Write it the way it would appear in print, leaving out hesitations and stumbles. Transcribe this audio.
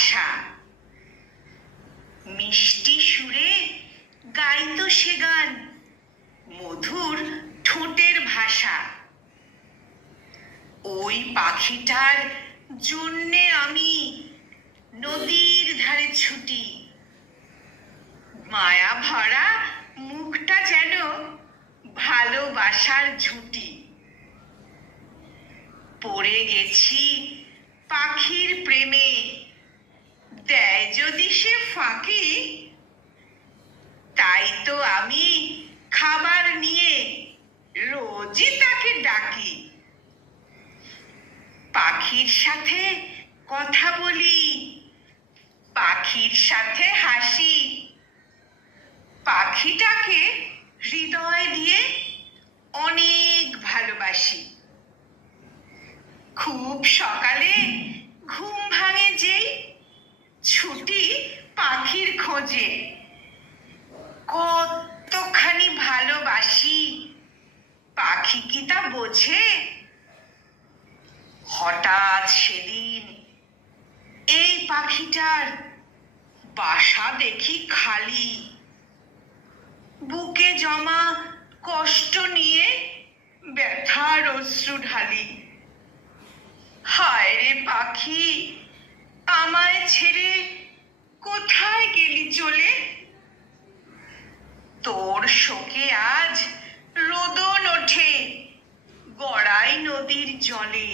বাসা। মিষ্টি সুরে গাইতো সে গান, মধুর ঠোঁটের ভাষা। ওই পাখিটার জন্যে আমি নদীর ধারে ছুটি। মায়া ভরা মুখটা যেন ভালোবাসার ঝুঁটি। পড়ে গেছি পাখির প্রেমে, দেয় যদি সে ফাঁকি। তাই তো আমি খাবার নিয়ে রোজই তাকে ডাকি। পাখির সাথে কথা বলি, পাখির সাথে হাসি। পাখিটাকে হৃদয় দিয়ে অনেক ভালোবাসি। খুব সকালে ঘুম ভাঙে যেই, ছুটি পাখির খোঁজে। কতখানি ভালোবাসি, পাখি কি তা বোঝে? হঠাৎ সেদিন এই পাখিটার বাসা দেখি খালি। বুকে জমা কষ্ট নিয়ে ব্যথার অশ্রু ঢালি। হায় রে পাখি, আমায় ছেড়ে কোথায় গেলি চলে? তোর শোকে আজ রোদন ওঠে গড়াই নদীর জলে।